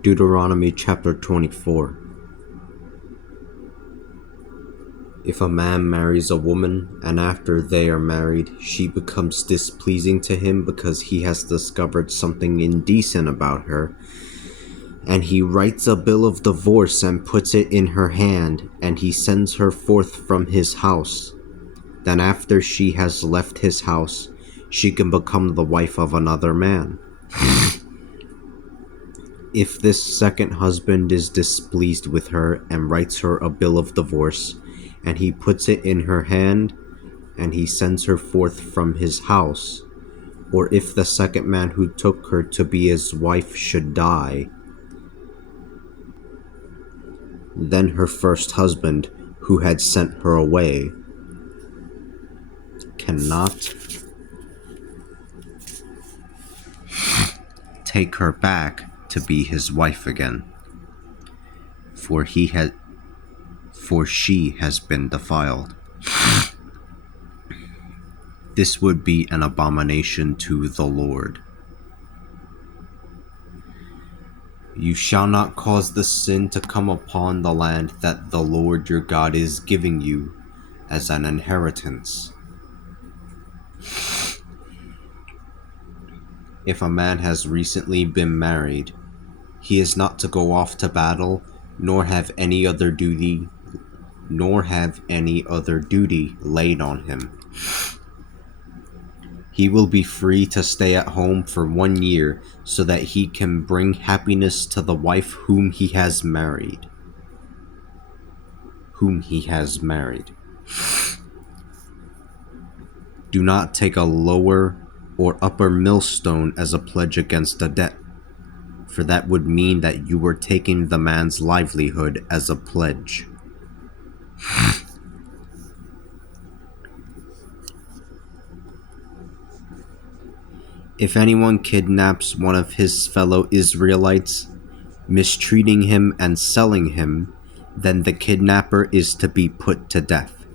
Deuteronomy chapter 24. If a man marries a woman, and after they are married, she becomes displeasing to him because he has discovered something indecent about her, and he writes a bill of divorce and puts it in her hand, and he sends her forth from his house, then after she has left his house, she can become the wife of another man. If this second husband is displeased with her and writes her a bill of divorce, and he puts it in her hand, and he sends her forth from his house, or if the second man who took her to be his wife should die, then her first husband, who had sent her away, cannot take her back to be his wife again, for she has been defiled. This would be an abomination to the Lord. You shall not cause the sin to come upon the land that the Lord your God is giving you as an inheritance. If a man has recently been married, he is not to go off to battle, nor have any other duty laid on him. He will be free to stay at home for 1 year so that he can bring happiness to the wife whom he has married. Do not take a lower or upper millstone as a pledge against a debt, for that would mean that you were taking the man's livelihood as a pledge. If anyone kidnaps one of his fellow Israelites, mistreating him and selling him, then the kidnapper is to be put to death,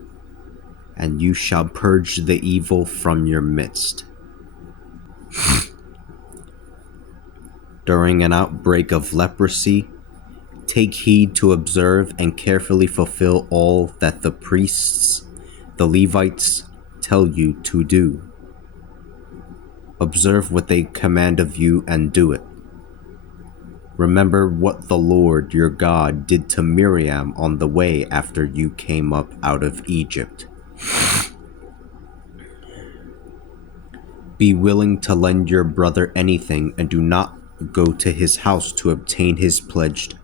and you shall purge the evil from your midst. During an outbreak of leprosy, take heed to observe and carefully fulfill all that the priests, the Levites, tell you to do. Observe what they command of you and do it. Remember what the Lord your God did to Miriam on the way after you came up out of Egypt. Be willing to lend your brother anything and do not go to his house to obtain his pledged.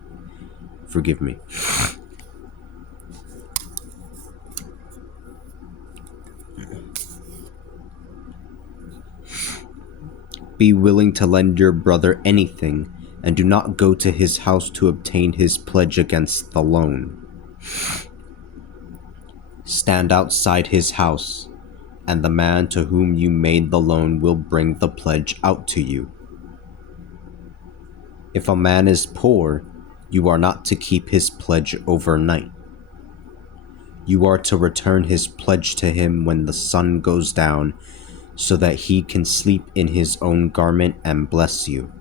Be willing to lend your brother anything, and do not go to his house to obtain his pledge against the loan. Stand outside his house, and the man to whom you made the loan will bring the pledge out to you. If a man is poor, you are not to keep his pledge overnight. You are to return his pledge to him when the sun goes down, so that he can sleep in his own garment and bless you.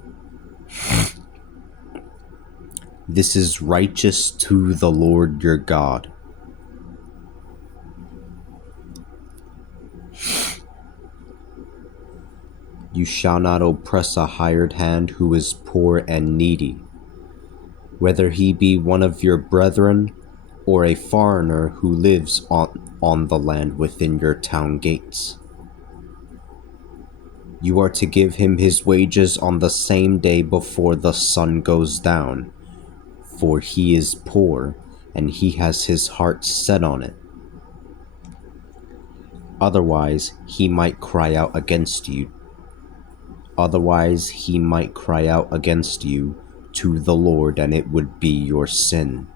This is righteous to the Lord your God. You shall not oppress a hired hand who is poor and needy, whether he be one of your brethren or a foreigner who lives on the land within your town gates. You are to give him his wages on the same day before the sun goes down, for he is poor, and he has his heart set on it. Otherwise, he might cry out against you to the Lord, and it would be your sin.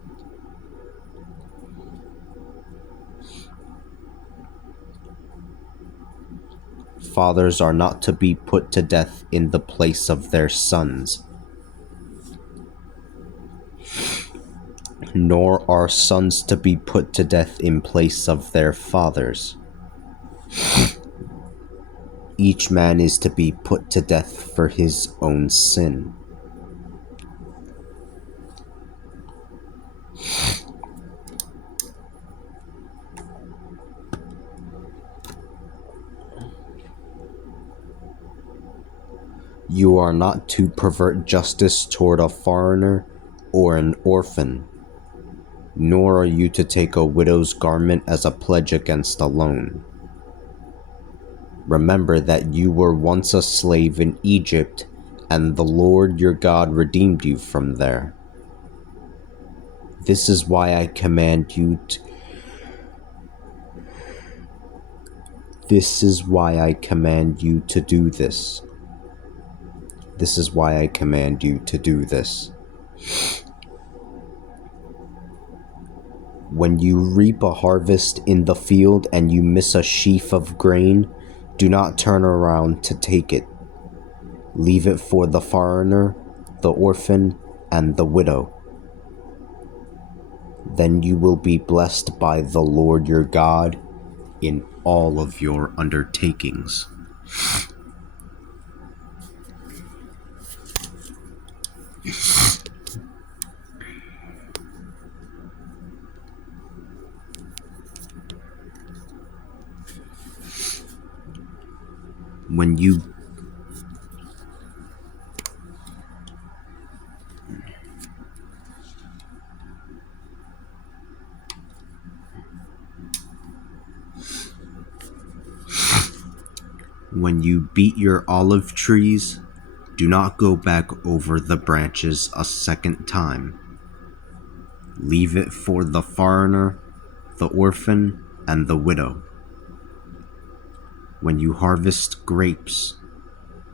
Fathers are not to be put to death in the place of their sons, nor are sons to be put to death in place of their fathers. Each man is to be put to death for his own sin. You are not to pervert justice toward a foreigner or an orphan, nor are you to take a widow's garment as a pledge against a loan. Remember that you were once a slave in Egypt, and the Lord your God redeemed you from there. This is why I command you to This is why I command you to do this. This is why I command you to do this. When you reap a harvest in the field and you miss a sheaf of grain, do not turn around to take it. Leave it for the foreigner, the orphan, and the widow. Then you will be blessed by the Lord your God in all of your undertakings. When you beat your olive trees, do not go back over the branches a second time. Leave it for the foreigner, the orphan, and the widow. When you harvest grapes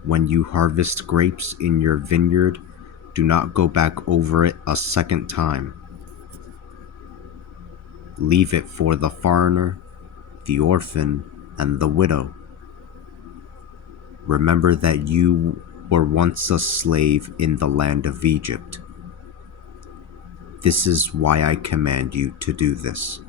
in your vineyard, do not go back over it a second time. Leave it for the foreigner, the orphan, and the widow. Remember that you were once a slave in the land of Egypt. This is why I command you to do this.